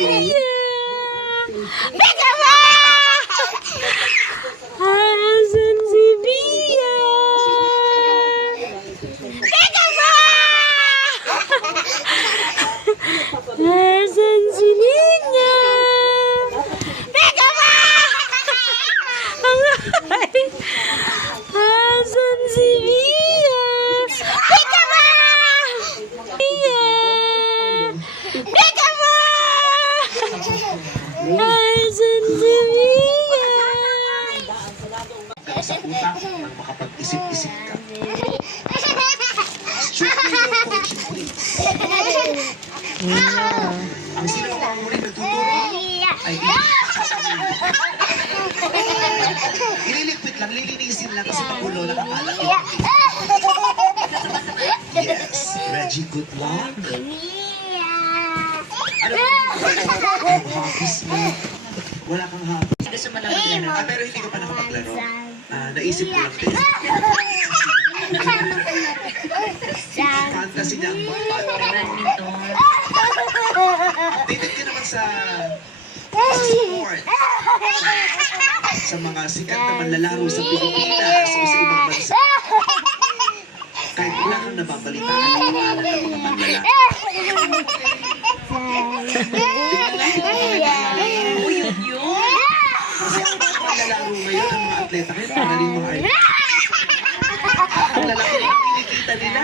Bigama! Asan si Bia? Bigama! Asan si Nina? Bigama! Asan si Bia? Bigama! Bia! Bigama! Asan si Bia? Sa utak nang makapag-isip-isip ka. Strictly no coaching please. Ang sino ang muli nagtuturo ay ililigpit lang, lilinisin lang kasi magulo nakakalat. Yes, Reggie, good luck. Ano ang hobbies mo? Wala kang hobbies. Gusto mo lang maglaro? Pero hindi ko pa nakapaglaro. Naisip ko lang din. Fantasy niya ang Badminton. updated ka naman sa sport. Sa mga sikat na manlalaro sa Pilipinas o sa ibang bansa. Kahit wala kang nababalitaan ang pangalan ng mga manlalaro. Oh, yun. Kasi ang mga manlalaro ngayon, ang mga atleta ngayon, magaling mga artist. Ang lalaki ang kinikita nila.